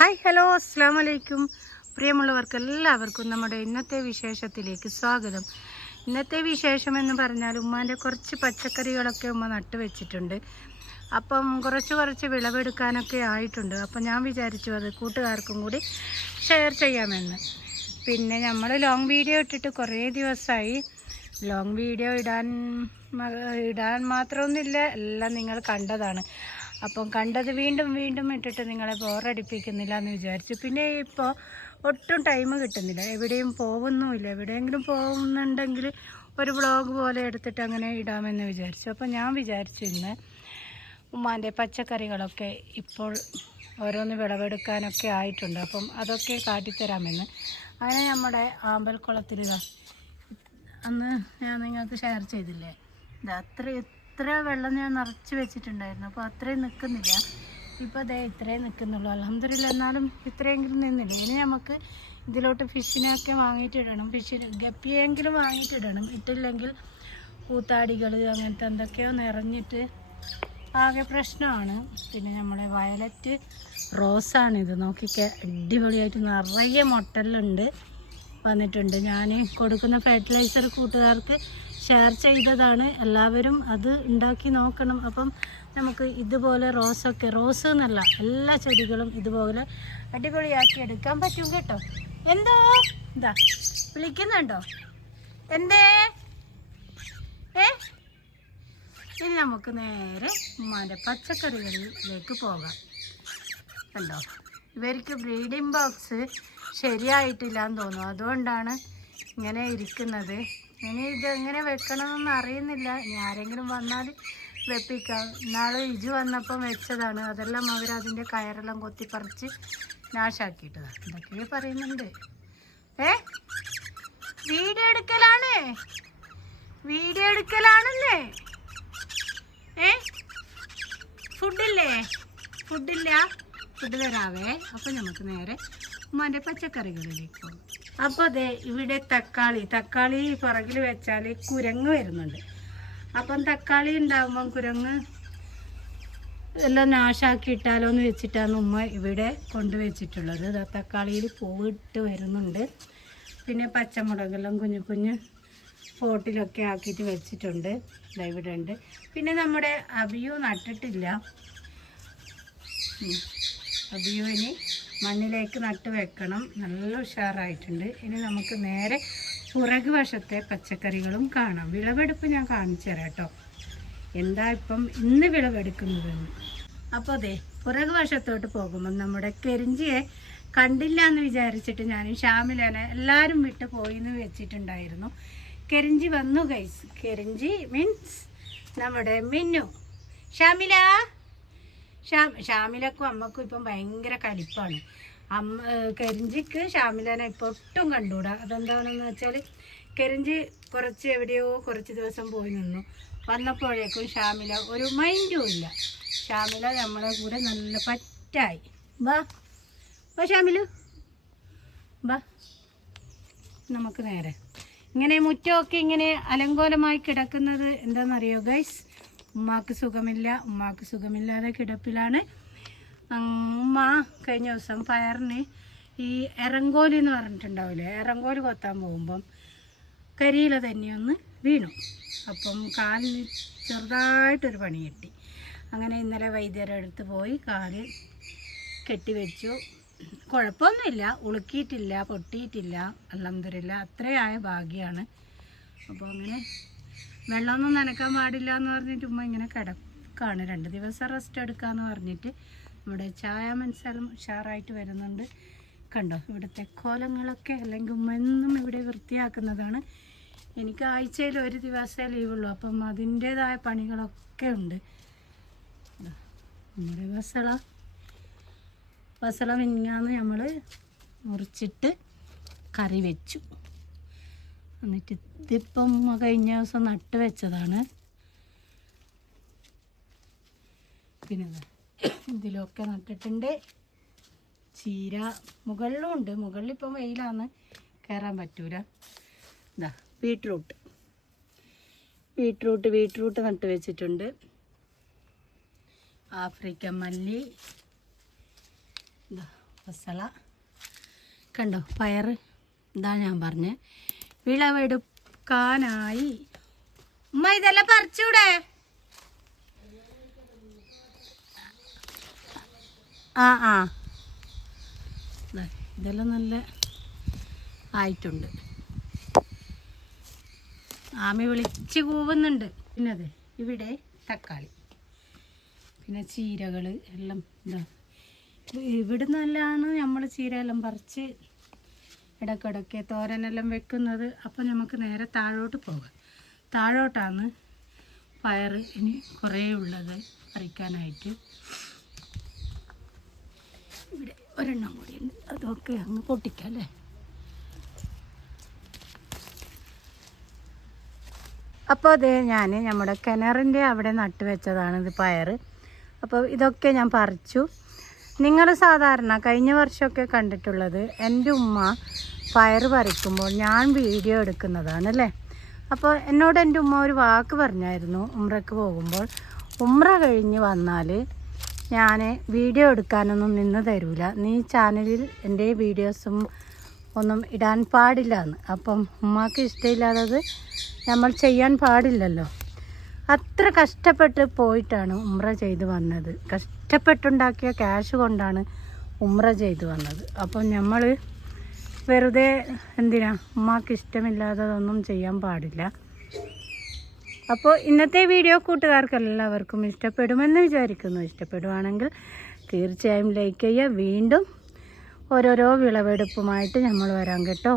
Hi hello അസ്സാം വലൈക്കും പ്രിയമുള്ളവർക്ക് എല്ലാവർക്കും നമ്മുടെ ഇന്നത്തെ വിശേഷത്തിലേക്ക് സ്വാഗതം. ഇന്നത്തെ വിശേഷം എന്ന് പറഞ്ഞാൽ ഉമ്മാൻ്റെ കുറച്ച് പച്ചക്കറികളൊക്കെ ഉമ്മ നട്ടു വെച്ചിട്ടുണ്ട്. അപ്പം കുറച്ച് വിളവെടുക്കാനൊക്കെ ആയിട്ടുണ്ട്. അപ്പം ഞാൻ വിചാരിച്ചു അത് കൂട്ടുകാർക്കും കൂടി ഷെയർ ചെയ്യാമെന്ന്. പിന്നെ നമ്മൾ ലോങ് വീഡിയോ ഇട്ടിട്ട് കുറേ ദിവസമായി. ലോങ് വീഡിയോ ഇടാൻ മാത്രമൊന്നുമില്ല, എല്ലാം നിങ്ങൾ കണ്ടതാണ്. അപ്പം കണ്ടത് വീണ്ടും ഇട്ടിട്ട് നിങ്ങളെ ബോറടിപ്പിക്കുന്നില്ല എന്ന് വിചാരിച്ചു. പിന്നെ ഇപ്പോൾ ഒട്ടും ടൈം കിട്ടുന്നില്ല, എവിടെയും പോകുന്നുമില്ല. എവിടെയെങ്കിലും പോകുന്നുണ്ടെങ്കിൽ ഒരു വ്ളോഗ് പോലെ എടുത്തിട്ട് അങ്ങനെ ഇടാമെന്ന് വിചാരിച്ചു. അപ്പം ഞാൻ വിചാരിച്ചു ഇന്ന് ഉമ്മാൻ്റെ പച്ചക്കറികളൊക്കെ ഇപ്പോൾ ഓരോന്ന് വിളവെടുക്കാനൊക്കെ ആയിട്ടുണ്ട്. അപ്പം അതൊക്കെ കാട്ടിത്തരാമെന്ന്. അങ്ങനെ നമ്മുടെ ആമ്പൽക്കുളത്തിൽ അന്ന് ഞാൻ നിങ്ങൾക്ക് ഷെയർ ചെയ്തില്ലേ, ഇത്ര വെള്ളം ഞാൻ നിറച്ച് വെച്ചിട്ടുണ്ടായിരുന്നു. അപ്പോൾ അത്രയും നിൽക്കുന്നില്ല. ഇപ്പോൾ അതേ ഇത്രയും നിൽക്കുന്നുള്ളൂ. അൽഹംദുലില്ലാ, എന്നാലും ഇത്രയെങ്കിലും നിന്നില്ല. ഇനി നമുക്ക് ഇതിലോട്ട് ഫിഷിനെയൊക്കെ വാങ്ങിയിട്ടിടണം. ഗപ്പിയെങ്കിലും വാങ്ങിയിട്ടിടണം. ഇട്ടില്ലെങ്കിൽ കൂത്താടികൾ അങ്ങനത്തെ എന്തൊക്കെയോ നിറഞ്ഞിട്ട് ആകെ പ്രശ്നമാണ്. പിന്നെ നമ്മുടെ വയലറ്റ് റോസാണിത്, നോക്കിക്കെ അടിപൊളിയായിട്ട് നിറയെ മൊട്ടലുണ്ട് വന്നിട്ടുണ്ട്. ഞാൻ കൊടുക്കുന്ന ഫെർട്ടിലൈസർ കൂട്ടുകാർക്ക് ഷെയർ ചെയ്തതാണ്. എല്ലാവരും അത് ഉണ്ടാക്കി നോക്കണം. അപ്പം നമുക്ക് ഇതുപോലെ റോസ് എന്നല്ല, എല്ലാ ചെടികളും ഇതുപോലെ അടിപൊളിയാക്കി എടുക്കാൻ പറ്റും കേട്ടോ. എന്തോ ഇതാ വിളിക്കുന്നുണ്ടോ? എന്തേ ഇനി നമുക്ക് നേരെ ഉമ്മാൻ്റെ പച്ചക്കറികളിലേക്ക് പോകാം. കണ്ടോ, ഇവർക്ക് ബ്രീഡിംഗ് ബോക്സ് ശരിയായിട്ടില്ല എന്ന് തോന്നുന്നു, അതുകൊണ്ടാണ് ഇങ്ങനെ ഇരിക്കുന്നത്. ഇനി ഇതെങ്ങനെ വെക്കണമെന്നൊന്നും അറിയുന്നില്ല. ഇനി ആരെങ്കിലും വന്നാൽ വെപ്പിക്കാം. ഇന്നാൾ ഇജു വന്നപ്പം വെച്ചതാണ്. അതെല്ലാം അവരതിൻ്റെ കയറെല്ലാം കൊത്തിപ്പറിച്ച് നാശാക്കിയിട്ടതാണ്. എന്തൊക്കെയോ പറയുന്നുണ്ട്. വീഡിയോ എടുക്കലാണല്ലേ. ഫുഡ് തരാവേ. അപ്പം നമുക്ക് നേരെ ഉമ്മാൻ്റെ പച്ചക്കറികളിലേക്ക് പോകും. അപ്പോൾ അതെ, ഇവിടെ തക്കാളി പുറകിൽ വെച്ചാൽ കുരങ്ങ് വരുന്നുണ്ട്. അപ്പം തക്കാളി ഉണ്ടാകുമ്പം കുരങ്ങ് എല്ലാം നാശാക്കി ഇട്ടാലോ എന്ന് വെച്ചിട്ടാണ് ഉമ്മ ഇവിടെ കൊണ്ടുവച്ചിട്ടുള്ളത്. തക്കാളിയിൽ പൂവിട്ട് വരുന്നുണ്ട്. പിന്നെ പച്ചമുളകെല്ലാം കുഞ്ഞു പോട്ടിലൊക്കെ ആക്കിയിട്ട് വെച്ചിട്ടുണ്ട്. ഇവിടെ ഉണ്ട്. പിന്നെ നമ്മുടെ അബിയു നട്ടിട്ടില്ല. അബിയുവിന് മണ്ണിലേക്ക് നട്ട് വെക്കണം. നല്ല ഉഷാറായിട്ടുണ്ട്. ഇനി നമുക്ക് നേരെ പുറക് വശത്തെ പച്ചക്കറികളും കാണാം. വിളവെടുപ്പ് ഞാൻ കാണിച്ചു തരാം കേട്ടോ, എന്താ ഇപ്പം ഇന്ന് വിളവെടുക്കുന്നതെന്ന്. അപ്പോൾ അതെ, പുറക് വശത്തോട്ട് പോകുമ്പം നമ്മുടെ കെരിഞ്ചിയെ കണ്ടില്ല എന്ന് വിചാരിച്ചിട്ട് ഞാനും ഷാമിലാനെ എല്ലാവരും വിട്ട് പോയി എന്ന് വെച്ചിട്ടുണ്ടായിരുന്നു. കെരിഞ്ചി വന്നു ഗൈസ്. കെരിഞ്ചി മീൻസ് നമ്മുടെ മിന്നു. ഷാമിലക്കും അമ്മക്കും ഇപ്പം ഭയങ്കര കലിപ്പാണ്. കരിഞ്ചിക്ക് ഷാമിലാനെ ഇപ്പോൾ ഒട്ടും കണ്ടുകൂടാ. അതെന്താണെന്ന് വെച്ചാൽ കരിഞ്ചി കുറച്ച് ദിവസം പോയി നിന്നു. വന്നപ്പോഴേക്കും ഷാമില ഒരു മൈൻഡും ഇല്ല. ഷാമില നമ്മളെ കൂടെ നല്ല പറ്റായി. വാ ഷാമിലു വാ. നമുക്ക് നേരെ ഇങ്ങനെ മുറ്റമൊക്കെ ഇങ്ങനെ അലങ്കോലമായി കിടക്കുന്നത് എന്താണെന്നറിയോ ഗൈസ്? ഉമ്മാക്ക് സുഖമില്ലാതെ കിടപ്പിലാണ്. ഉമ്മ കഴിഞ്ഞ ദിവസം പയറിന് ഈ എറങ്കോല് എന്ന് പറഞ്ഞിട്ടുണ്ടാവില്ലേ, എറങ്കോല് കൊത്താൻ പോകുമ്പം കരിയില തന്നെയൊന്ന് വീണു. അപ്പം കാലിന് ചെറുതായിട്ടൊരു പണി കിട്ടി. അങ്ങനെ ഇന്നലെ വൈദ്യരുടെ അടുത്ത് പോയി കാല് കെട്ടിവെച്ചു. കുഴപ്പമൊന്നുമില്ല, ഉളുക്കിയിട്ടില്ല, പൊട്ടിയിട്ടില്ല. അൽഹംദുലില്ലാ, അത്രയായ ഭാഗ്യമാണ്. അപ്പോൾ അങ്ങനെ വെള്ളമൊന്നും നനക്കാൻ പാടില്ല എന്ന് പറഞ്ഞിട്ട് ഉമ്മ ഇങ്ങനെ കിടക്കാണ്. 2 ദിവസം റെസ്റ്റ് എടുക്കാമെന്ന് പറഞ്ഞിട്ട് നമ്മുടെ ചായ മനസ്സെല്ലാം ഉഷാറായിട്ട് വരുന്നുണ്ട്. കണ്ടോ ഇവിടുത്തെ കോലങ്ങളൊക്കെ. അല്ലെങ്കിൽ ഉമ്മ എന്നും ഇവിടെ വൃത്തിയാക്കുന്നതാണ്. എനിക്ക് ആഴ്ചയിൽ 1 ദിവസമേ ലീവുള്ളൂ. അപ്പം അതിൻ്റേതായ പണികളൊക്കെ ഉണ്ട്. നമ്മുടെ ബസള മിനിഞ്ഞാന്ന് നമ്മൾ മുറിച്ചിട്ട് കറി വെച്ചു. എന്നിട്ട് ഇതിപ്പം കഴിഞ്ഞ ദിവസം നട്ട് വെച്ചതാണ്. പിന്നെ ഇതിലൊക്കെ നട്ടിട്ടുണ്ട്. ചീര മുകളിലും ഉണ്ട്. മുകളിലിപ്പം വെയിലാന്ന് കയറാൻ പറ്റൂല. ഇതാ ബീട്രൂട്ട് നട്ട് വെച്ചിട്ടുണ്ട്. ആഫ്രിക്കൻ മല്ലി, മസാല കണ്ടോ, പയർ ഇതാ ഞാൻ പറഞ്ഞ് വിളവെടുക്കാനായി. ഉമ്മ ഇതെല്ലാം പറിച്ചൂടെ? ആ ആ ഇതെല്ലാം നല്ല ആയിട്ടുണ്ട്. ആമി വിളിച്ച് കൂവുന്നുണ്ട്. പിന്നെ അതെ ഇവിടെ തക്കാളി, പിന്നെ ചീരകൾ എല്ലാം ഇതാ. ഇവിടെ നല്ലതാണ് നമ്മൾ ചീര എല്ലാം പറിച്ച് ഇടയ്ക്കിടയ്ക്ക് തോരനെല്ലാം വെക്കുന്നത്. അപ്പം നമുക്ക് നേരെ താഴോട്ട് പോകാം. താഴോട്ടാണ് പയർ ഇനി കുറേ ഉള്ളത് പറിക്കാനായിട്ട്. ഇവിടെ ഒരെണ്ണം കൂടിയുണ്ട്, അതൊക്കെ അങ്ങ് പൊട്ടിക്കാം അല്ലേ. അപ്പോൾ അത് ഞാൻ നമ്മുടെ കിണറിൻ്റെ അവിടെ നട്ട് വെച്ചതാണ് ഇത് പയർ. അപ്പോൾ ഇതൊക്കെ ഞാൻ പറിച്ചു. നിങ്ങൾ സാധാരണ കഴിഞ്ഞ വർഷമൊക്കെ കണ്ടിട്ടുള്ളത് എൻ്റെ ഉമ്മ പയർ പറിക്കുമ്പോൾ ഞാൻ വീഡിയോ എടുക്കുന്നതാണ് അല്ലേ. അപ്പോൾ എന്നോട് എൻ്റെ ഉമ്മ ഒരു വാക്ക് പറഞ്ഞായിരുന്നു, ഉംറയ്ക്ക് പോകുമ്പോൾ ഉംറ കഴിഞ്ഞ് വന്നാൽ ഞാൻ വീഡിയോ എടുക്കാനൊന്നും നിന്ന് തരൂല, നീ ചാനലിൽ എൻ്റെ വീഡിയോസും ഒന്നും ഇടാൻ പാടില്ല എന്ന്. അപ്പം ഉമ്മാക്ക് ഇഷ്ടമില്ലാത്തത് നമ്മൾ ചെയ്യാൻ പാടില്ലല്ലോ. അത്ര കഷ്ടപ്പെട്ട് പോയിട്ടാണ് ഉംറ ചെയ്ത് വന്നത്. കഷ്ടപ്പെട്ടുണ്ടാക്കിയ ക്യാഷ് കൊണ്ടാണ് ഉംറ ചെയ്ത് വന്നത്. അപ്പം നമ്മൾ വെറുതെ എന്തിനാ, ഉമ്മാക്ക് ഇഷ്ടമില്ലാത്തതൊന്നും ചെയ്യാൻ പാടില്ല. അപ്പോൾ ഇന്നത്തെ വീഡിയോ കൂട്ടുകാർക്ക് എല്ലാവർക്കും ഇഷ്ടപ്പെടുമെന്ന് വിചാരിക്കുന്നു. ഇഷ്ടപ്പെടുവാണെങ്കിൽ തീർച്ചയായും ലൈക്ക് ചെയ്യുക. വീണ്ടും ഓരോരോ വിളവെടുപ്പുമായിട്ട് നമ്മൾ വരാം കേട്ടോ.